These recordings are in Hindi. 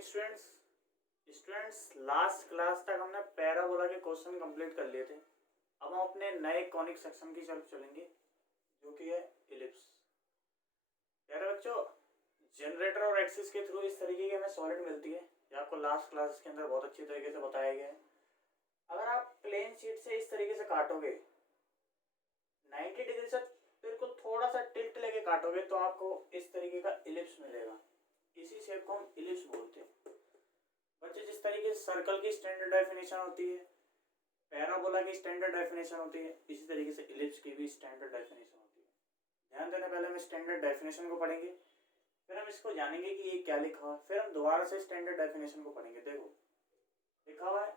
Morning students. लास्ट क्लास तक हमने पैराबोला के क्वेश्चन कंप्लीट कर लिए थे। अब हम अपने नए कॉनिक सेक्शन की तरफ चलेंगे जो कि है इलिप्स। प्यारे बच्चों, जनरेटर और एक्सिस के थ्रू इस तरीके की हमें सॉलिड मिलती है, ये आपको लास्ट क्लास के अंदर बहुत अच्छी तरीके से बताया गया है। अगर आप प्लेन शीट से इस तरीके से काटोगे, 90 डिग्री से बिल्कुल थोड़ा सा टिल्ट लेके काटोगे तो आपको इस तरीके का इलिप्स मिलेगा। इसी शेप को हम इलिप्स बोलते हैं। बच्चे, जिस तरीके से सर्कल की स्टैंडर्ड डेफिनेशन होती है, पैराबोला की स्टैंडर्ड डेफिनेशन होती है, इसी तरीके से इलिप्स की भी स्टैंडर्ड डेफिनेशन होती है। ध्यान देना, पहले हम स्टैंडर्ड डेफिनेशन को पढ़ेंगे, फिर हम इसको जानेंगे कि ये क्या लिखा हुआ है, फिर हम दोबारा से स्टैंडर्ड डेफिनेशन को पढ़ेंगे। देखो लिखा हुआ है,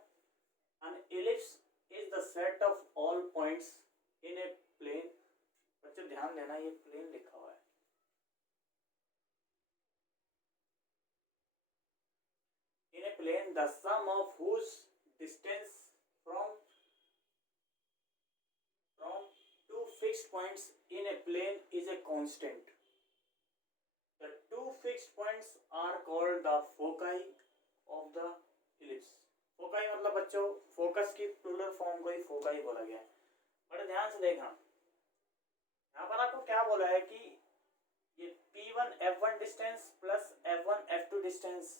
an ellipse is the set of all points in a plane। बच्चे ध्यान देना, ये प्लेन लिखा हुआ है। In a plane, the sum of whose distance from two fixed points in a plane is a constant. The two fixed points are called the foci of the ellipse। Foci मतलब बच्चों फोकस की प्लूरल फॉर्म को ही फोकाई बोला गया है। बड़े ध्यान से देखना, यहाँ पर आपको क्या बोला है कि ये P1 F1 distance plus F1 F2 distance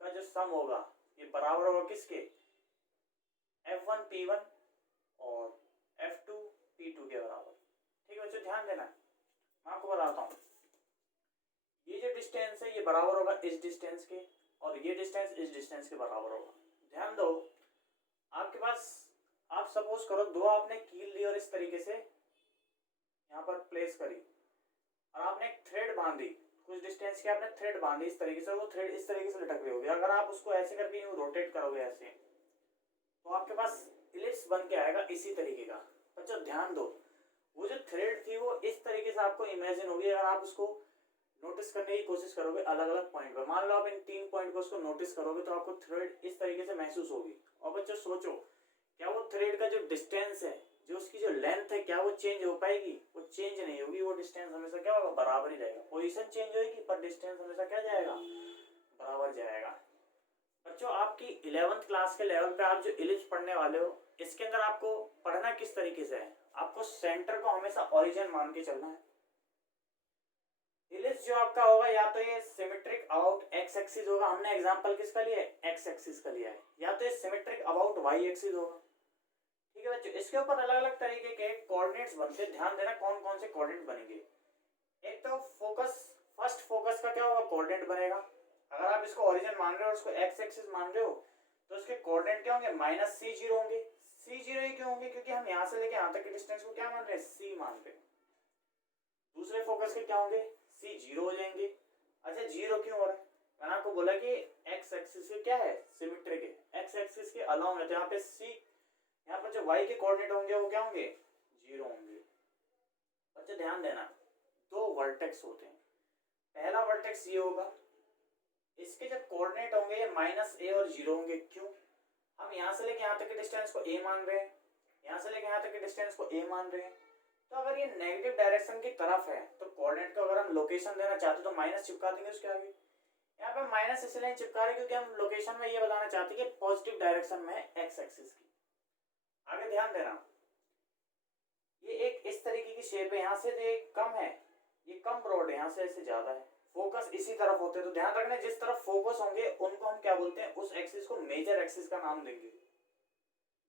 का जो सम होगा ये बराबर होगा किसके, F1 P1 और F2 P2 के बराबर। ठीक है बच्चों, ध्यान देना, मैं आपको बताता हूँ। ये जो डिस्टेंस है ये बराबर होगा इस डिस्टेंस के, और ये डिस्टेंस इस डिस्टेंस के बराबर होगा। ध्यान दो, आपके पास, आप सपोज करो दो आपने कील ली और इस तरीके से यहाँ पर प्लेस करी, और आपने एक थ्रेड बांधी, कुछ डिस्टेंस की आपने थ्रेड बांधी इस तरीके से, वो थ्रेड इस तरीके से लटक रही होगी। अगर आप उसको ऐसे करके यूं रोटेट करोगे ऐसे, तो आपके पास इलिप्स बन के आएगा इसी तरीके का। बच्चों ध्यान दो, वो जो थ्रेड थी वो इस तरीके से आपको इमेजिन होगी। अगर आप उसको नोटिस करने की कोशिश करोगे अलग अलग पॉइंट पर, मान लो आप इन 3 पॉइंट को उसको नोटिस करोगे तो आपको थ्रेड इस तरीके से महसूस होगी। और बच्चों सोचो, क्या वो थ्रेड का जो डिस्टेंस है, जो उसकी जो लेंथ है, क्या वो चेंज हो पाएगी? वो चेंज नहीं होगी। वो डिस्टेंस हमेशा क्या होगा, बराबर ही रहेगा। पोजीशन चेंज होगी पर डिस्टेंस हमेशा क्या जाएगा, बराबर जाएगा। बच्चों, आपकी 11th क्लास के लेवल पे आप जो इलिप्स पढ़ने वाले हो, इसके अंदर आपको पढ़ना किस तरीके से है, आपको सेंटर को हमेशा ओरिजिन मान के चलना है। इलिप्स जो आपका होगा, या तो ये सिमेट्रिक अबाउट एक्स एक्सिस होगा, हमने एग्जांपल किसका लिया है, एक्स एक्सिस का लिया है, या तो ये सिमेट्रिक अबाउट वाई एक्सिस होगा। ठीक है बच्चों, इसके ऊपर अलग अलग तरीके के कोऑर्डिनेट्स बनते हैं। ध्यान देना कौन कौन से कोऑर्डिनेट बनेंगे। एक तो फोकस, फर्स्ट फोकस का क्या होगा, कोऑर्डिनेट बनेगा। अगर आप इसको ओरिजिन मान रहे हो और इसको एक्स एक्सिस मान रहे हो, तो इसके कोऑर्डिनेट क्या होंगे, -c0 होंगे। c0 ही क्यों होंगे, क्योंकि हम यहाँ से लेके यहाँ तक के डिस्टेंस को क्या मान रहे हैं, c मान रहे हैं। दूसरे फोकस के क्या होंगे, c0 हो जाएंगे। अच्छा, 0 क्यों हो रहा है, मैंने आपको बोला कि एक्स एक्सिस के क्या है, सिमेट्रिक है। एक्स एक्सिस के अलाउंग है, तो यहाँ पे c, यहाँ पर जो y के कोऑर्डिनेट होंगे वो क्या होंगे, 0 होंगे। अच्छा ध्यान देना, दो वर्टेक्स होते हैं। पहला वर्टेक्स ये होगा, इसके जब कोऑर्डिनेट होंगे ये -a और 0 होंगे। क्यों, हम यहाँ से लेके यहाँ तक के डिस्टेंस को a मान रहे हैं, यहाँ से लेके यहाँ तक के डिस्टेंस को a मान रहे हैं। तो अगर ये नेगेटिव डायरेक्शन की तरफ है तो कोऑर्डिनेट को अगर हम लोकेशन देना चाहते तो माइनस चिपका देंगे उसके आगे। यहाँ पे माइनस इसलिए चिपका रहे क्योंकि हम लोकेशन में ये बताना चाहते हैं कि पॉजिटिव डायरेक्शन में एक्स एक्सिस की। आगे ध्यान देना, ये एक इस तरीके की शेप है, यहाँ से ये कम है, ये कम ब्रॉड है, यहाँ से ऐसे ज्यादा है। फोकस इसी तरफ होते हैं, तो ध्यान रखना जिस तरफ फोकस होंगे उनको हम क्या बोलते हैं, उस एक्सिस को मेजर एक्सिस का नाम देंगे।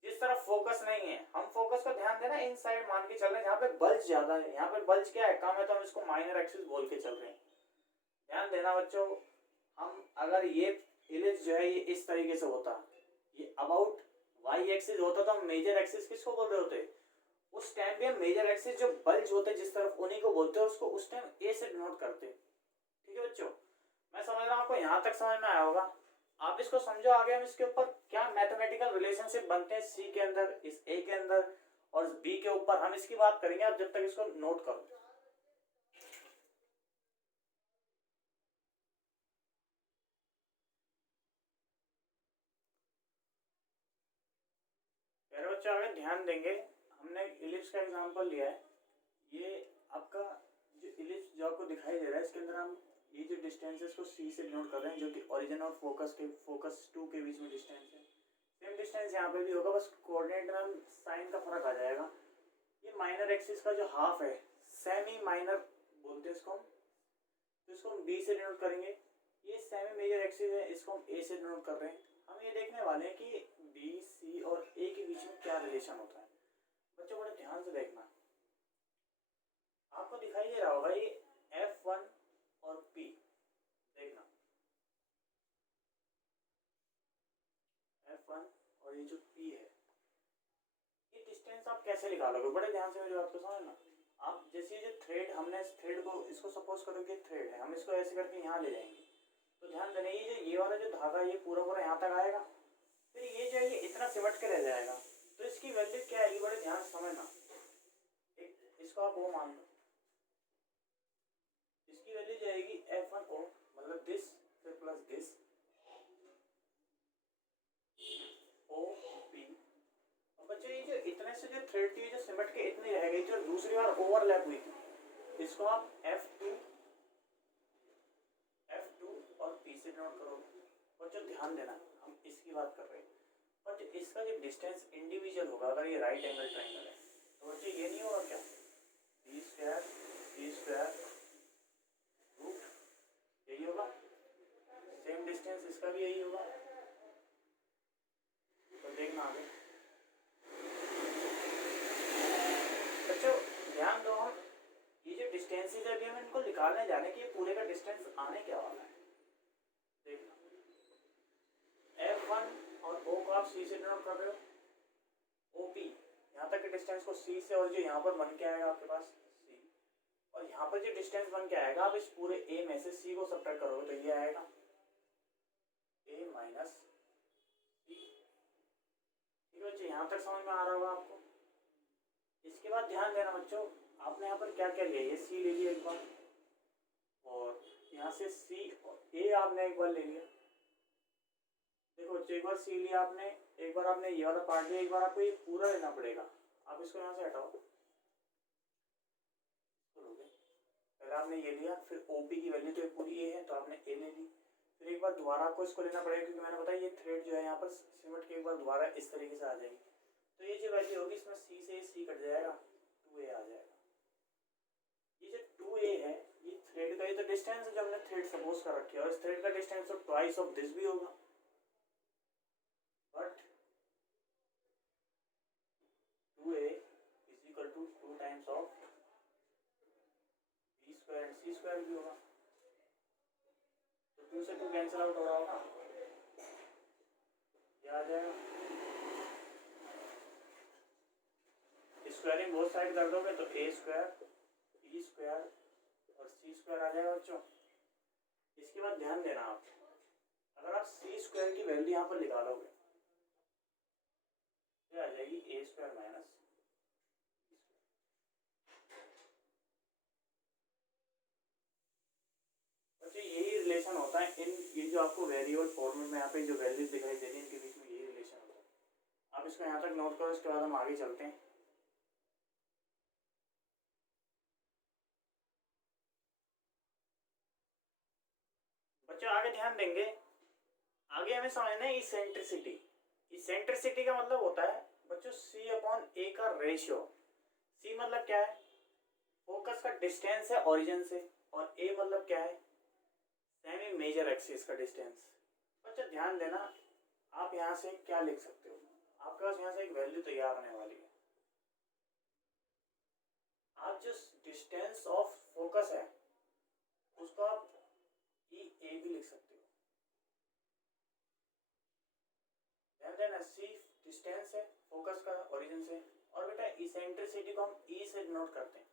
जिस तरफ फोकस नहीं है, हम फोकस को ध्यान देना इन साइड मान के चल रहे हैं। जहाँ पे बल्ज ज्यादा है, यहाँ पे बल्ज क्या है, कम है, तो हम इसको माइनर एक्सिस बोल के चल रहे हैं। ध्यान देना बच्चों, हम अगर ये इलिप्स जो है ये इस तरीके से होता, ये अबाउट वाई एक्सिस होता, तो हम मेजर एक्सिस किसको बोल रहे होते, उस टाइम पे मेजर एक्सिस जो बल्ज होते जिस तरफ, उन्हीं को बोलते हैं, उसको उस टाइम ए से डिनोट करते हैं। ठीक है बच्चों, मैं समझ रहा हूँ आपको यहाँ तक समझ में आया होगा। आप इसको समझो, आगे हम इसके ऊपर क्या मैथमेटिकल रिलेशनशिप बनते हैं सी के अंदर, इस ए के अंदर और बी के ऊपर, हम इसकी बात करेंगे। आप जब तक इसको नोट करो। प्यारे बच्चों, आगे ध्यान देंगे, हमने इलिप्स का एग्जांपल लिया है। ये आपका जो इलिप्स जो आपको दिखाई दे रहा है, इसके अंदर हम ये जो डिस्टेंस है इसको सी से डिनोट कर रहे हैं, जो कि ओरिजिन और फोकस टू के बीच में डिस्टेंस है। सेम डिस्टेंस यहाँ पे भी होगा, बस कोऑर्डिनेट में साइन का फर्क आ जाएगा। ये माइनर एक्सिस का जो हाफ है, सेमी माइनर बोलते हैं इसको हम, तो इसको हम बी से डिनोट करेंगे। ये सेमी मेजर एक्सिस है, इसको हम ए से डिनोट कर रहे हैं। हम ये देखने वाले हैं कि बी सी और ए के बीच में क्या रिलेशन होता है। बच्चों बड़े ध्यान से देखना, आपको दिखाई दे रहा होगा ये F1 और P, देखना F1 और ये जो P है, ये डिस्टेंस आप कैसे निकालोगे? बड़े ध्यान से मेरी बात को समझना। आप जैसे ये थ्रेड, हमने इस थ्रेड को, इसको सपोज करो कि थ्रेड है, हम इसको ऐसे करके यहाँ ले जाएंगे, तो ध्यान देना ये वाला जो धागा ये पूरा यहाँ तक आएगा, फिर ये जो है ये इतना सिमट के रह जाएगा, तो इसकी वैल्यू क्या आएगी? बड़े ध्यान से समझना। इसको आप वो मान लो, इसकी वैल्यू जाएगी F1O, मतलब दिस फिर प्लस दिस OP। और बच्चों ये जो इतने से जो थ्रेड थी जो सिमट के इतनी रह गई, जो दूसरी बार ओवरलैप हुई थी, इसको आप F2 और P से नोट करोगे। बच्चों ध्यान देना, हम इसकी बात कर रहे हैं, बट इसका जो डिस्टेंस इंडिविजुअल होगा, अगर ये राइट एंगल ट्रायंगल है, तो बच्चों ये नहीं होगा क्या? B स्क्वायर रूट, यही होगा। सेम डिस्टेंस इसका भी यही होगा, तो देखना आगे। बच्चों ध्यान दो, हम ये जो डिस्टेंसेस है अभी हम इनको निकालने जाने कि ये पूरे का डिस्टेंस आने क्या वाला है। देखना F1 और O को आप C से डिनोट कर रहे हो, OP यहाँ तक के डिस्टेंस को C से, और जो यहाँ पर बन के आएगा आपके पास C, और यहाँ पर जो डिस्टेंस बन के आएगा, आप इस पूरे A में से C को सब्ट्रैक्ट करोगे तो ये आएगा A माइनस C। ठीक है बच्चों, यहाँ तक समझ में आ रहा होगा आपको। इसके बाद ध्यान देना बच्चों, आपने यहाँ पर क्या क्या लिया, ये C ले लिया एक बार, और यहाँ से C और A आपने एक बार ले लिया। देखो बच्चों, एक बार C लिया आपने, एक बार आपने ये वाला पार्ट लिया, एक बार आपको ये पूरा लेना पड़ेगा। आप इसको यहाँ से हटाओ, पहले आपने ये लिया, फिर OP की वैल्यू तो पूरी ये है, तो आपने A ले ली, फिर एक बार दोबारा आपको इसको लेना पड़ेगा, क्योंकि मैंने बताया ये थ्रेड जो है यहाँ पर सिमट के एक बार दोबारा इस तरीके से आ जाएगी, तो ये जो वैल्यू होगी इसमें C से C कट जाएगा, 2A आ जाएगा। ये जो 2A है ये थ्रेड का, ये तो डिस्टेंस है जो हमने थ्रेड सपोज कर रखी है, और इस थ्रेड का डिस्टेंस तो ट्वाइस ऑफ दिस भी होगा, but 2A is equal to 2 times of B square and C square भी होगा, तो 2 से 2 कैंसिल आउट हो रहा होगा, ये आ जाएगा। स्क्वायरिंग बोथ साइड कर दोगे तो A स्क्वायर B स्क्वायर और C स्क्वायर आ जाएगा बच्चों। इसके बाद ध्यान देना, आप अगर आप C स्क्वायर की वैल्यू यहाँ पर निकालोगे तो आ जाएगी A स्क्वायर माइनस बच्चों, यही रिलेशन होता है इन, ये जो आपको वेरिएबल फॉर्मेट में यहाँ पे जो वैल्यूज दिखाई दे रही है इनके बीच में यही रिलेशन होता है। आप इसको यहाँ तक नोट करो, इसके बाद हम आगे चलते हैं। बच्चों आगे ध्यान देंगे, आगे हमें समझना है इसेंट्रिसिटी। इसेंट्रिसिटी का मतलब होता है बच्चों C/A का रेशियो। C मतलब क्या है? फोकस का डिस्टेंस है ओरिजिन से, और A मतलब क्या है? सेमी मेजर एक्सिस का डिस्टेंस। बच्चों ध्यान देना, आप यहाँ से क्या लिख सकते हो, आपके पास यहाँ से एक वैल्यू तैयार होने वाली है, आप जो डिस्टेंस ऑफ फोकस है उसको आप EA भी लिख सकते हो। ध्यान देना, C डिस्टेंस है फोकस का ओरिजिन से, और बेटा इसेंट्रिसिटी को हम E से डिनोट करते हैं।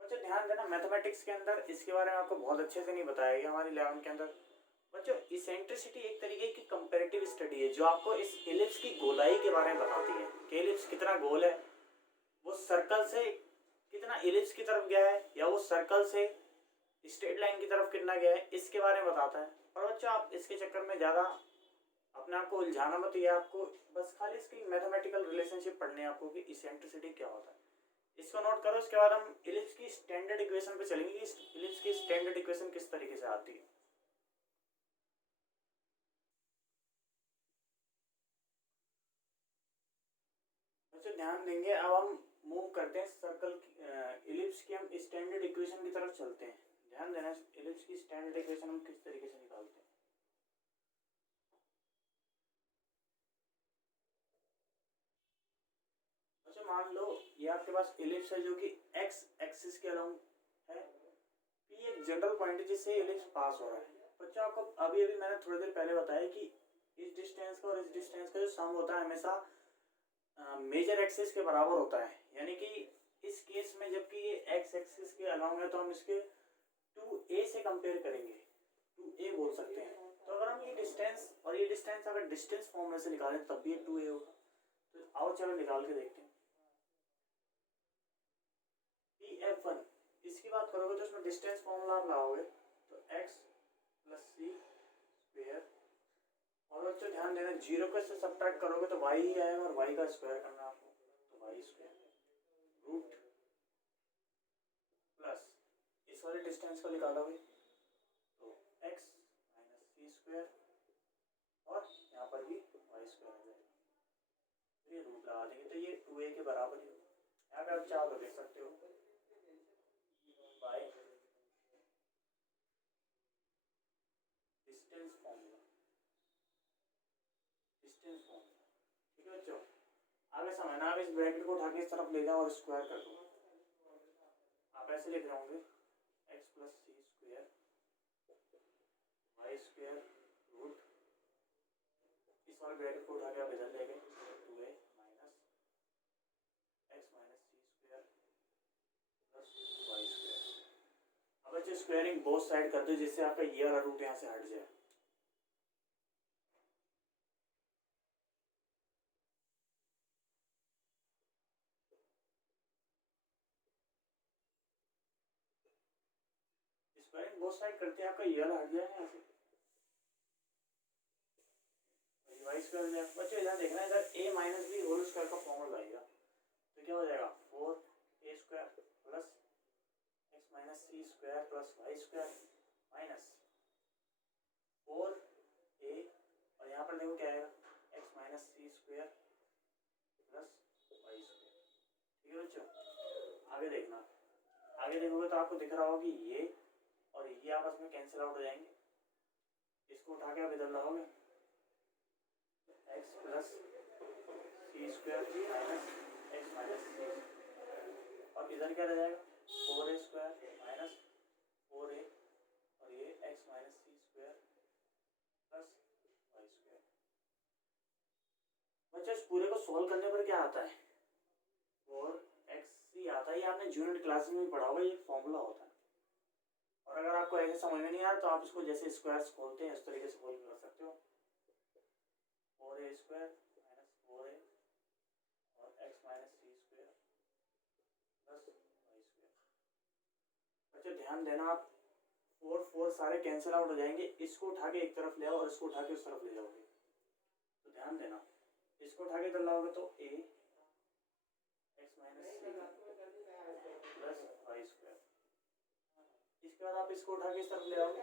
बच्चों ध्यान देना, मैथमेटिक्स के अंदर इसके बारे में आपको बहुत अच्छे से नहीं बताया गया हमारी 11 के अंदर। बच्चों इसेंट्रिसिटी एक तरीके की कंपैरेटिव स्टडी है जो आपको इस इलिप्स की गोलाई के बारे में बताती है कि इलिप्स कितना गोल है, वो सर्कल से कितना इलिप्स की तरफ गया है, या वो सर्कल से स्ट्रेट लाइन की तरफ कितना गया है, इसके बारे में बताता है। और बच्चों आप इसके चक्कर में ज़्यादा अपने आप को उलझाना मत, ये आपको बस खाली इसकी मैथमेटिकल रिलेशनशिप पढ़ने आपको कि इसेंट्रिसिटी क्या होता है। इसको नोट करो। इसके बाद हम इलिप्स की स्टैंडर्ड इक्वेशन पे चलेंगे कि इलिप्स की स्टैंडर्ड इक्वेशन किस तरीके से आती है। अच्छा ध्यान देंगे, अब हम मूव करते हैं सर्कल की इलिप्स की, हम स्टैंडर्ड इक्वेशन की तरफ चलते हैं। ध्यान देना, इलिप्स की स्टैंडर्ड इक्वेशन हम किस तरीके से निकालते हैं। अच्छा मान लो ये आपके पास इलिप्स है जो कि एक्स एक्सिस के अलोंग है, ये एक जनरल पॉइंट है जिससे इलिप्स पास हो रहा है। बच्चों आपको अभी अभी मैंने थोड़ी देर पहले बताया कि इस डिस्टेंस का और इस डिस्टेंस का जो सम होता है हमेशा मेजर एक्सिस के बराबर होता है। यानी कि इस केस में जबकि ये एक्स एक्सिस के अलोंग है तो हम इसके 2a से कंपेयर करेंगे, 2a बोल सकते हैं। तो अगर हम ये डिस्टेंस और ये डिस्टेंस अगर डिस्टेंस फॉर्म में से निकालें तब भी 2a होगा। तो आओ चलो निकाल के देखते हैं। pf1 इसकी बात करोगे तो इसमें डिस्टेंस फॉर्मूला आप लगाओगे तो x प्लस सी स्क्वायर, और बच्चों ध्यान देना जीरो को से सब्ट्रैक्ट करोगे तो y ही आएगा और y का स्क्वायर करना है आपको, तो y स्क्वायर रूट प्लस इस वाले डिस्टेंस को निकालोगे तो x माइनस सी स्क्वायर, और यहाँ पर भी y स्क्वायर आ जाएगा। ये रूट लगा देंगे तो ये 2a के बराबर ही होगा। यहाँ पे आप चाहो तो देख सकते हो by distance formula, distance formula. ठीक है बच्चों, आगे समझना। आप इस ब्रैकेट को उठा के इस तरफ ले जाओ और स्क्वायर कर दो। आप ऐसे लिख रहे होंगे x प्लस सी स्क्वायर वाई स्क्वायर रूट, इस वाले ब्रैकेट को उठा के आप इधर ले गए 2a minus x minus C square plus Y square. अब बच्चे स्क्वायरिंग बोथ साइड कर दो जिससे आपका ये वाला रूट यहाँ से हट जाए। स्क्वायरिंग बोथ साइड करते हैं आपका ये वाला हट जाएगा यहाँ से, वाई स्क्वायर हो जाएगा। बच्चों इधर देखना, इधर a minus B whole square का फॉर्मूला आएगा तो क्या हो जाएगा 4a square plus x minus C square plus Y square minus 4a, और यहाँ पर देखो क्या आएगा x minus C square plus Y square. ठीक है बच्चों, आगे देखना, आगे देखोगे तो आपको दिख रहा होगा कि ये और ये आपस में कैंसिल आउट हो जाएंगे। इसको उठा के आप इधर लाओगे x प्लस सी स्क्वायर माइनस एक्स माइनस सी, और इधर क्या रह जाएगा 4a स्क्वायर माइनस 4a, और ये x minus C square plus Y square. बच्चों इस पूरे को सोल्व करने पर क्या आता है 4xc आता है। ये आपने जूनियर क्लासेस में पढ़ा होगा, ये फॉर्मूला होता है। और अगर आपको ऐसे समझ में नहीं आया तो आप इसको जैसे स्क्वायर्स खोलते हैं इस तरीके से खोल कर सकते हो 4a स्क्वायर माइनस 4a और x minus C square plus Y square. बच्चों ध्यान देना, आप 4 सारे कैंसिल आउट हो जाएंगे। इसको उठा के एक तरफ ले आओ और इसको उठा के उस तरफ ले जाओगे तो ध्यान देना, इसको उठा के इधर लाओगे तो a x minus c plus Y square. इसके बाद आप इसको उठा के इस तरफ ले आओगे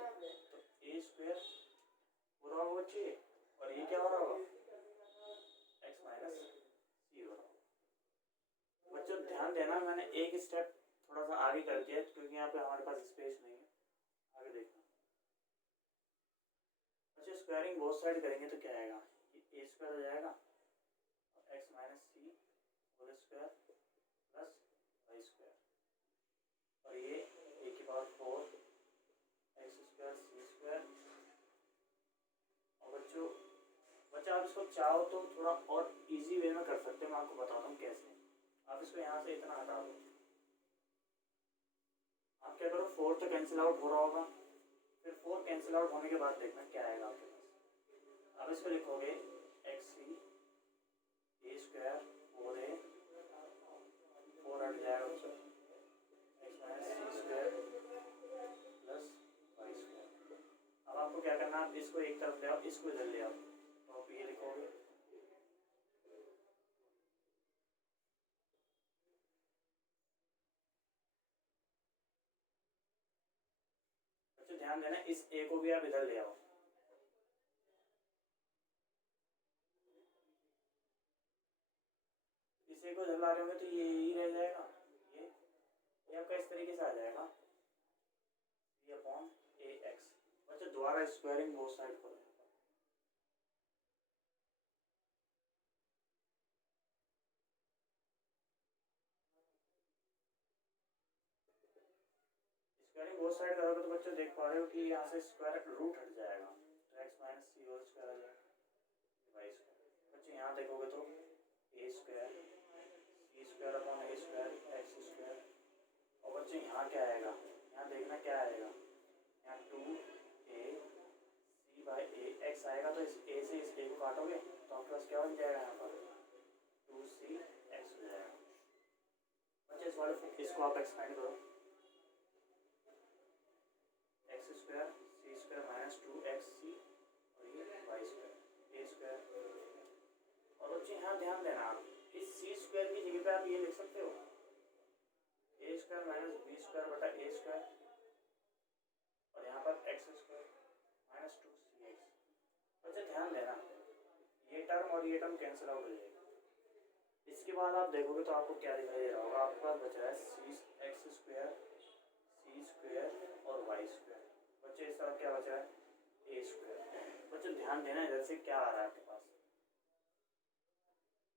तो a स्क्वायर पूरा होगा बच्चे, और ये क्या हो रहा होगा x माइनस सी हो रहा होगा। बच्चों ध्यान देना, मैंने एक स्टेप थोड़ा सा आगे कर दिया क्योंकि यहाँ पे हमारे पास स्पेस नहीं है। आगे देखना बच्चों, स्क्वायरिंग बोथ साइड करेंगे तो क्या आएगा ये a स्क्वायर हो जाएगा और x minus C whole square plus Y square, और ये a की power 4 X square C square. और बच्चों आप इसको चाहो तो थोड़ा और इजी वे में कर सकते हैं, मैं आपको बताता हूँ कैसे। आप इसको यहाँ से इतना हटा दो, आप क्या करो 4 तो कैंसिल आउट हो रहा होगा, फिर 4 कैंसिल आउट होने के बाद देखना क्या आएगा आपके पास। आप इसको लिखोगे एक्स सी ए स्क्वायर 4a 4 हट जाएगा बच्चों x minus C square plus Y square. अब आपको क्या करना है, आप इसको एक तरफ ले आओ, इसको इधर ले आओ, तो आप ये लिखोगे बच्चों ध्यान देना, इस ए को भी आप इधर ले आओ, इस ए को इधर ला रहे होंगे तो ये ही रह जाएगा, ये आपका इस तरीके से आ जाएगा ये अपॉन ए एक्स। बच्चों दोबारा स्क्वायरिंग बोथ साइड करो, स्क्वायरिंग बोथ साइड करोगे तो बच्चों देख पा रहे हो कि यहाँ से स्क्वायर रूट हट जाएगा, तो x minus C whole square आ जाएगा वाई स्क्वायर। बच्चों यहाँ देखोगे तो ए square C square upon A square x square, और बच्चों यहाँ क्या आएगा, यहाँ देखना क्या आएगा, यहाँ 2a C by A x आएगा, तो इस ए से इस ए को काटोगे तो आपके पास क्या बन जाएगा, यहाँ पर 2c एक्स हो जाएगा। बच्चे इस वाले इसको आप एक्सपेंड करो, x square C square minus 2xc और ये वाई स्क्वायर ए स्क्वायर। और बच्चे यहाँ ध्यान देना, आप इस सी स्क्वायर की जगह पे आप ये लिख सकते हो ए स्क्वायर माइनस बी स्क्वायर बटा ए स्क्वायर, और यहाँ पर एक्स स्क्वायर माइनस 2cx। बच्चे ध्यान देना, ये टर्म और ये टर्म कैंसिल आउट हो जाएगा। इसके बाद आप देखोगे तो आपको क्या दिखाई दे रहा होगा, आपके पास बचा है सी एक्स स्क्वायर सी स्क्वायर और वाई स्क्वायर। बच्चे इस तरफ क्या बचा है, ए स्क्वायर। बच्चे ध्यान देना, इधर से क्या आ रहा है आपके पास,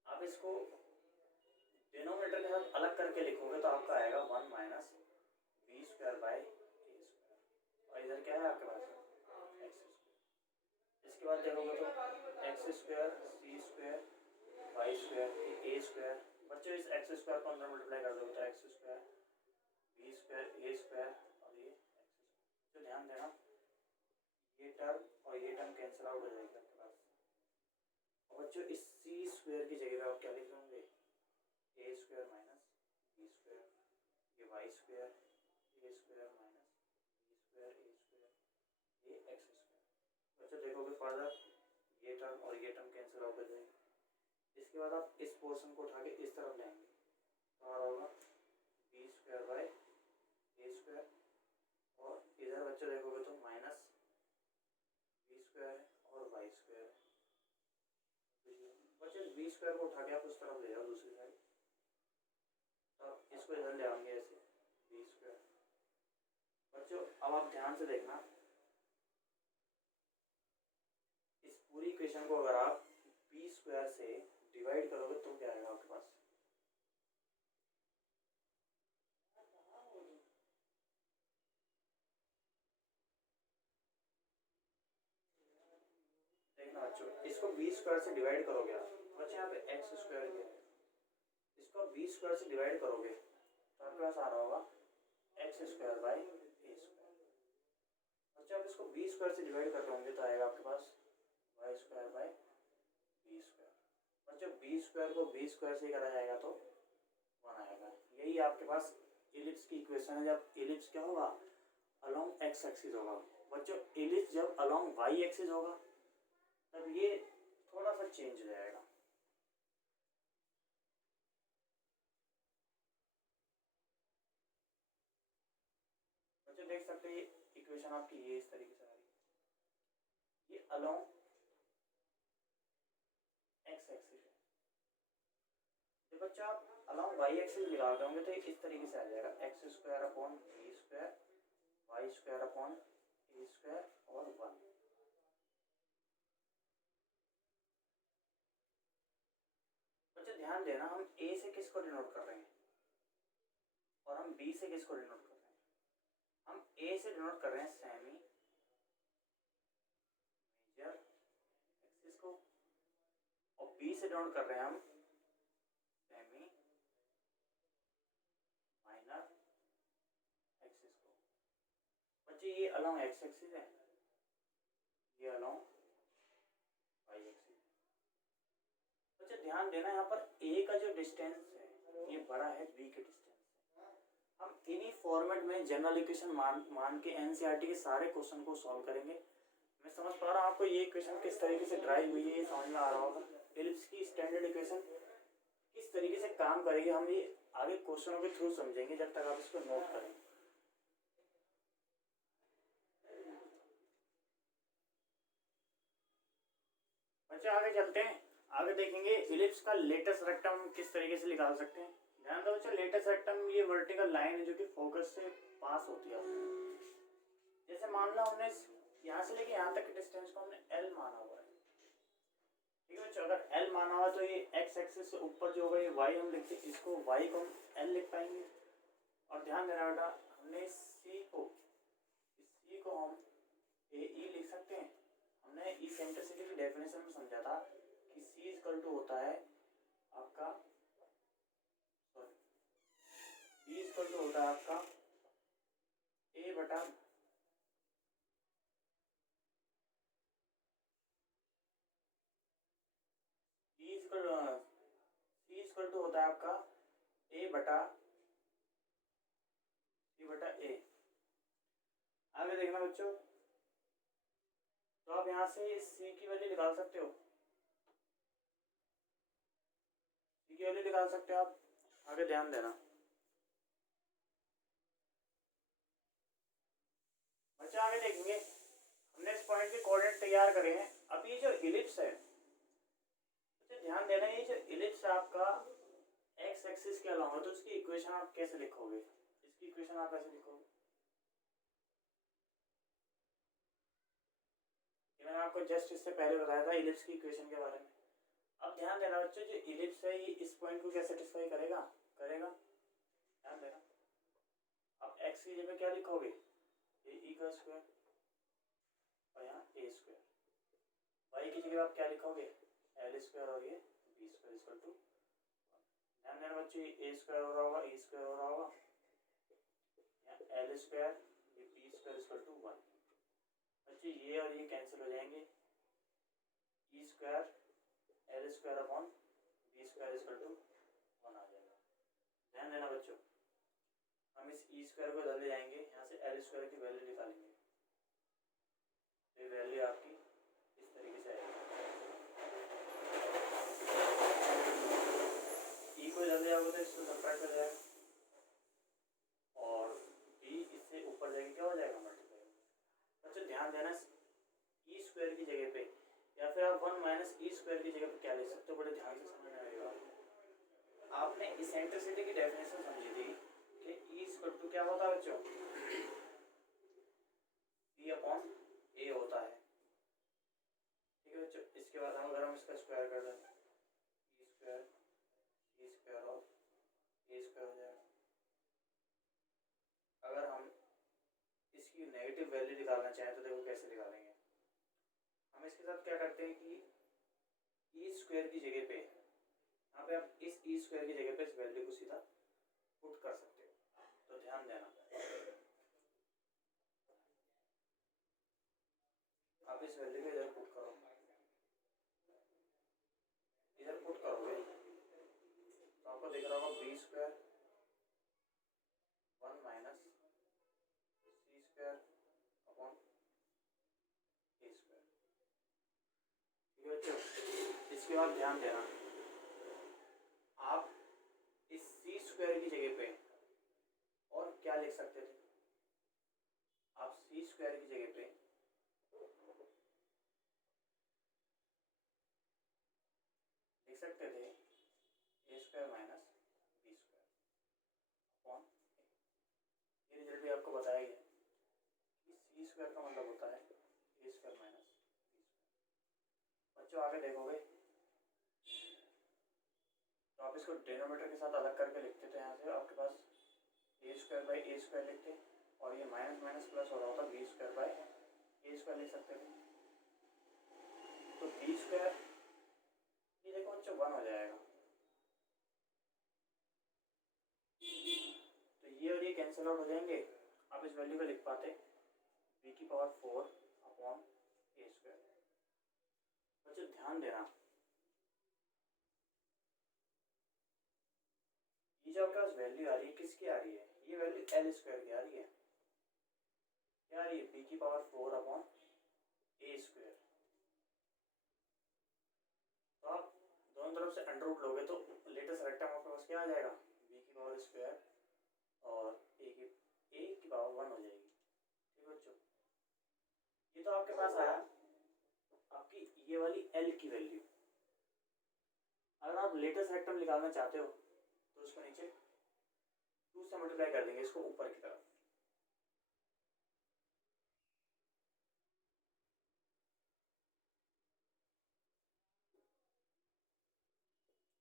आप इसको डिनोमिनेटर के साथ अलग करके लिखोगे तो आपका आएगा 1 minus B square by a square, और इधर क्या है आपके पास एक्स स्क्वायर। इसके बाद देखोगे तो x square C square Y square ए स्क्वायर। बच्चों इस एक्स स्क्वायर को अंदर मल्टीप्लाई कर दोगे तो एक्स स्क्वायर बी स्क्वायर ए स्क्वायर और ये एक्स स्क्वायर। तो ध्यान देना, ये टर्म और ये टर्म कैंसिल आउट हो जाएगा आपके पास। और बच्चों इस सी स्क्वायर की जगह पे आप क्या लिख होंगे, ए स्क्वायर माइनस बी स्क्वायर, ये वाई स्क्वायर ए स्क्वायर माइनस बी स्क्वायर ए स्क्वायर ये एक्स स्क्वायर। बच्चों देखोगे फर्दर ये टर्म और ये टर्म कैंसिल आउट हो जाएगी। इसके बाद आप इस पोर्शन को उठा के इस तरफ लाएंगे तो आ रहा होगा b square by a square, और इधर बच्चों देखोगे तो माइनस बी स्क्वायर और वाई स्क्वायर। बच्चों बी स्क्वायर को उठा के आप उस तरफ ले जाओ दूसरी साइड, तो इसको इधर ले आएंगे ऐसे बी स्क्वायर। बच्चों अब आप ध्यान से देखना, इस पूरी इक्वेशन को अगर आप बी स्क्वायर से डिवाइड करोगे तो क्या आएगा आपके पास, देखना बच्चों, इसको बी स्क्वायर से डिवाइड करोगे आप, बच्चे यहाँ पे एक्स स्क्वायर दिया है, इसको बी स्क्वायर से डिवाइड करोगे तो आपके पास आ रहा होगा x square by a square. बच्चे आप इसको बी स्क्वायर से डिवाइड कर रहे होंगे तो आएगा आपके पास Y square by B square. बच्चों बी स्क्वायर को बी स्क्वायर से करा जाएगा तो 1 आएगा। यही आपके पास एलिप्स की इक्वेशन है। जब एलिप्स क्या होगा, अलोंग एक्स एक्सिस होगा। बच्चों एलिप्स जब अलोंग वाई एक्सिस होगा तब ये थोड़ा सा चेंज हो जाएगा। बच्चों देख सकते हैं इक्वेशन आपकी ये इस तरीके से आ रही है, ये अलोंग एक्स एक्सिस है। जब बच्चा आप अलोंग वाई एक्सिस निकाल रहे होंगे तो इस तरीके से आ जाएगा X square upon B square Y square upon A square और 1। बच्चा ध्यान देना, हम ए से किसको डिनोट कर रहे हैं और हम बी से किसको डिनोट कर रहे हैं। हम ए से डिनोट कर रहे हैं सेमी मेजर एक्सिस को, और बी से डिनोट कर रहे हैं हम सेमी माइनर एक्सिस को। बच्चे ये अलोंग एक्स एक्सिस है, ये अलोंग वाई एक्सिस है। बच्चे ध्यान देना, यहाँ पर ए का जो डिस्टेंस है ये बड़ा है बी के डिस्टेंस से। हम इन्हीं फॉर्मेट में जनरल इक्वेशन मान के एनसीईआरटी के सारे क्वेश्चन को सॉल्व करेंगे। मैं समझ पा रहा हूँ आपको ये इक्वेशन किस तरीके से ड्राइव हुई है, ये समझ में आ रहा होगा। एलिप्स की स्टैंडर्ड इक्वेशन किस तरीके से काम करेगी हम ये आगे क्वेश्चनों के थ्रू समझेंगे, जब तक आप इसको नोट करें। अच्छा आगे चलते हैं, आगे देखेंगे इलिप्स का लेटेस्ट रेक्टम किस तरीके से निकाल सकते हैं। ध्यान दो बच्चों, लेटेस्ट रेक्टम ये वर्टिकल लाइन है जो कि फोकस से पास होती है। जैसे मान लो हमने यहाँ से लेके यहाँ तक के डिस्टेंस को हमने एल माना हुआ है, ठीक है बच्चों। अगर एल माना हुआ तो ये एक्स एक्सिस से ऊपर जो होगा ये वाई हम लिखते हैं, इसको वाई को हम एल लिख पाएंगे। और ध्यान देना बेटा, हमने सी को हम ए ई लिख सकते हैं। हमने इसेंट्रिसिटी की डेफिनेशन में समझा था कि सी इक्वल टू होता है आपका, सॉरी बी इक्वल टू होता है आपका ए बटा सी इक्वल टू होता है आपका ए बटा ए। आगे देखना बच्चों, तो आप यहाँ से इस सी की वैल्यू निकाल सकते हो, सी की वैल्यू निकाल सकते हो आप। आगे ध्यान देना बच्चों, आगे देखेंगे हमने इस पॉइंट के कोऑर्डिनेट तैयार करे हैं। अब ये जो इलिप्स है बच्चों, ध्यान देना, ये जो इलिप्स है आपका एक्स एक्सिस के अलावा, तो उसकी इक्वेशन आप कैसे लिखोगे, इसकी इक्वेशन आप कैसे लिखोगे, मैंने आपको जस्ट इससे पहले बताया था इलिप्स की इक्वेशन के बारे में। अब ध्यान देना बच्चों, जो इलिप्स है ये इस पॉइंट को क्या सेटिस्फाई करेगा, ध्यान देना। अब एक्स की जगह क्या लिखोगे, ए ई का स्क्वायर और यहाँ ए स्क्वायर। वाई की जगह आप क्या लिखोगे, एल स्क्वायर और ये बी स्क्वायर इक्वल टू। ध्यान देना बच्चों, ए स्क्वायर हो रहा होगा, ई स्क्वायर हो रहा होगा, यहाँ एल स्क्वायर ये बी स्क्वायर इक्वल टू 1। बच्चों ये और ये कैंसिल हो जाएंगे, E square L square upon B square equal to 1 आ जाएगा। ध्यान देना बच्चों, हम इस ई स्क्वायर को इधर ले जाएंगे, यहाँ से एल स्क्वायर की वैल्यू निकालेंगे, तो ये वैल्यू आपकी इस तरीके से आएगी। ई को इधर ले जाओगे तो इसको सब्ट्रैक्ट हो जाएगा और बी इससे ऊपर जाएगी क्या हो जाएगा, मल्टीप्लाई। बच्चों ध्यान देना, ई स्क्वायर की जगह पे या फिर आप 1 माइनस ई स्क्वायर की जगह पे क्या ले सकते हो, बड़े ध्यान से समझना आएगा। आपने इसेंट्रिसिटी की डेफिनेशन समझी थी कि ई इक्वल टू क्या होता है बच्चों, बी अपॉन ए होता है, ठीक है बच्चों। इसके बाद हम अगर हम इसका स्क्वायर कर दें, ई स्क्वायर और ए स्क्वायर हो जाएगा। अगर हम इसकी नेगेटिव वैल्यू निकालना चाहें तो देखो कैसे निकालेंगे। हम इसके साथ क्या करते हैं कि ई स्क्वायर की जगह पे यहाँ पे आप इस ई स्क्वायर की जगह पे इस वैल्यू को सीधा पुट कर सकते हो। तो ध्यान देना, आप इस वैल्यू को इधर पुट करो, इधर पुट करोगे तो आपको दिख रहा होगा b square 1 minus C square upon A square, ठीक है बच्चों। इसके बाद ध्यान देना, आप इस सी स्क्वायर की जगह पे और क्या लिख सकते थे, आप सी स्क्वायर की जगह पे लिख सकते थे A square minus B square upon A. ये रिजल्ट भी आपको बताया गया कि सी स्क्वायर का मतलब होता है ए स्क्वायर माइनस बी स्क्वायर। बच्चों आगे देखोगे तो आप इसको डिनोमिनेटर के साथ अलग करके लिखते थे, यहाँ से आपके पास a square by a square लिखते और ये माइनस माइनस प्लस हो रहा होता, b square by a square लिख सकते थे। तो बी स्क्वायर ये देखो बच्चों 1 हो जाएगा, तो ये और ये कैंसिल आउट हो जाएंगे। आप इस वैल्यू को लिख पाते बी की पावर 4 अपॉन ए स्क्वायर। बच्चों ध्यान देना, ये जो आपके पास वैल्यू आ रही है किसकी आ रही है, ये वैल्यू एल स्क्वायर की आ रही है, क्या आ रही है, बी की पावर 4 अपॉन ए स्क्वायर। तो आप दोनों तरफ से अंडर रूट लोगे तो लेटेस्ट रेक्टम आपके पास क्या आ जाएगा, बी की पावर स्क्वायर और ए की पावर 1 हो जाएगी, ठीक है बच्चों। ये तो आपके पास आया, आपकी ये वाली एल की वैल्यू। अगर आप लेटेस्ट रेक्टम निकालना चाहते हो तो उसको नीचे 2 से मल्टीप्लाई कर देंगे इसको ऊपर की तरफ।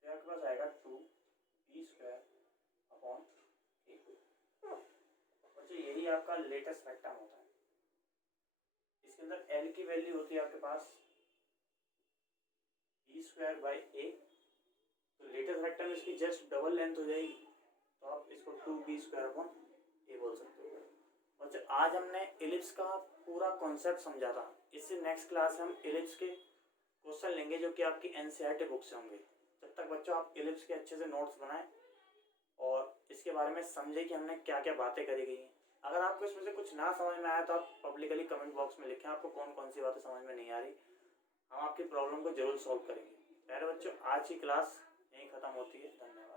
तो आपके पास आएगा 2b² अपॉन ए। बच्चों यही आपका लेटेस्ट रेक्टम होता है। इसके अंदर एल की वैल्यू होती है आपके पास b²/a। तो लेटेस्ट रेक्टम इसकी जस्ट डबल लेंथ हो जाएगी, तो आप इसको 2b² बोल सकते हो। बच्चों आज हमने इलिप्स का पूरा कॉन्सेप्ट समझा था। इससे नेक्स्ट क्लास में हम इलिप्स के क्वेश्चन लेंगे जो कि आपकी एनसीईआरटी बुक से होंगे। जब तक बच्चों आप इलिप्स के अच्छे से नोट्स बनाएं और इसके बारे में समझें कि हमने क्या क्या बातें करी गई हैं। अगर आपको इसमें से कुछ ना समझ में आया तो आप पब्लिकली कमेंट बॉक्स में लिखें आपको कौन कौन सी बातें समझ में नहीं आ रही। हम आपकी प्रॉब्लम को जरूर सॉल्व करेंगे। पहले बच्चों आज की क्लास यहीं ख़त्म होती है। धन्यवाद।